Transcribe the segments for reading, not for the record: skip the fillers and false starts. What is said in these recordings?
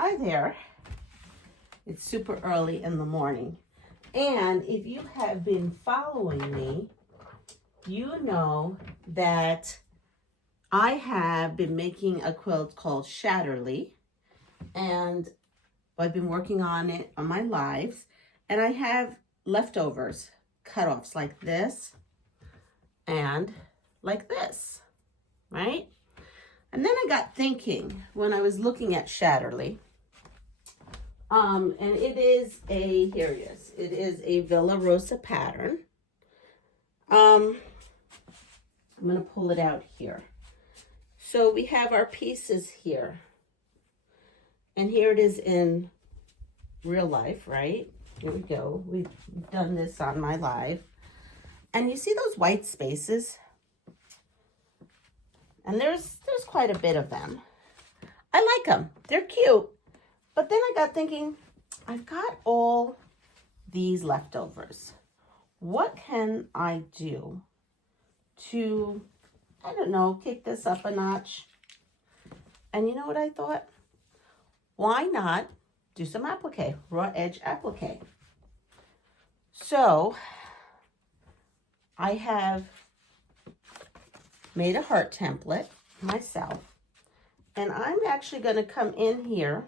Hi there. It's super early in the morning. And if you have been following me, you know that I have been making a quilt called Shatterly. And I've been working on it on my lives. And I have leftovers, cut-offs like this and like this, right? And then I got thinking when I was looking at Shatterly, and it is a, here it is. It is a Villa Rosa pattern. I'm going to pull it out here. So we have our pieces here. And here it is in real life, right? Here we go. We've done this on my live. And you see those white spaces? And there's quite a bit of them. I like them. They're cute. But then I got thinking, I've got all these leftovers. What can I do to, I don't know, kick this up a notch? And you know what I thought? Why not do some applique, raw edge applique? So I have made a heart template myself, and I'm actually going to come in here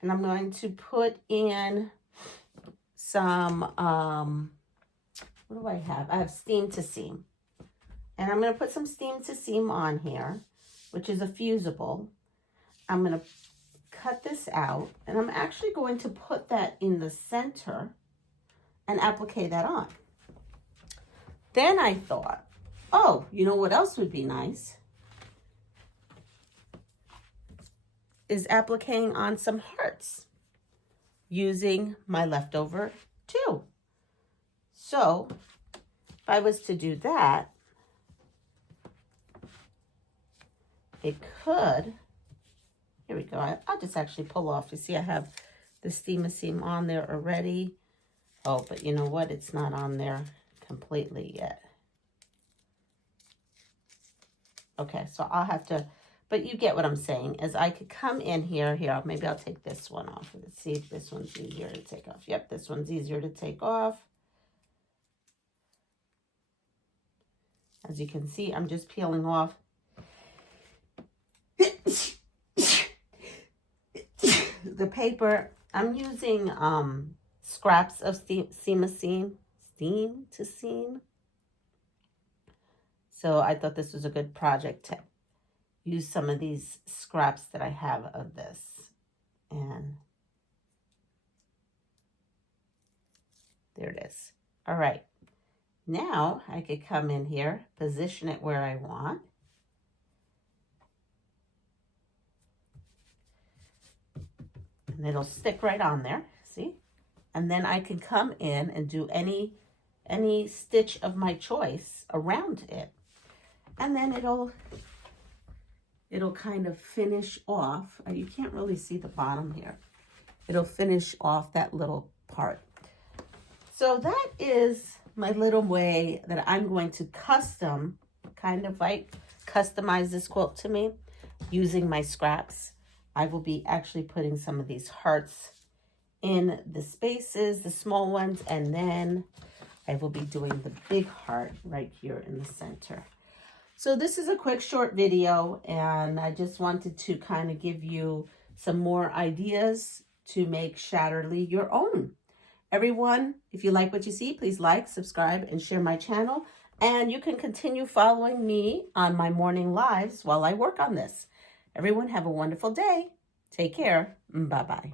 and I'm going to put in some, what do I have? I have steam to seam, and I'm going to put some steam to seam on here, which is a fusible. I'm going to cut this out, and I'm actually going to put that in the center and applique that on. Then I thought, oh, you know what else would be nice? Is appliquing on some hearts using my leftover too. So if I was to do that, it could, here we go. I'll just actually pull off. You see I have the steam seam on there already. Oh, but you know what? It's not on there completely yet. Okay, so I'll have to, but you get what I'm saying, is I could come in here, maybe I'll take this one off. Let's see if this one's easier to take off. Yep, this one's easier to take off. As you can see, I'm just peeling off the paper. I'm using scraps of steam to seam. So I thought this was a good project to use some of these scraps that I have of this. And there it is. All right. Now I could come in here, position it where I want. And it'll stick right on there, see? And then I can come in and do any stitch of my choice around it. And then it'll kind of finish off. You can't really see the bottom here. It'll finish off that little part. So that is my little way that I'm going to customize this quilt to me using my scraps. I will be actually putting some of these hearts in the spaces, the small ones, and then I will be doing the big heart right here in the center. So this is a quick short video, and I just wanted to kind of give you some more ideas to make Shatterly your own. Everyone, if you like what you see, please like, subscribe, and share my channel. And you can continue following me on my morning lives while I work on this. Everyone have a wonderful day. Take care. Bye-bye.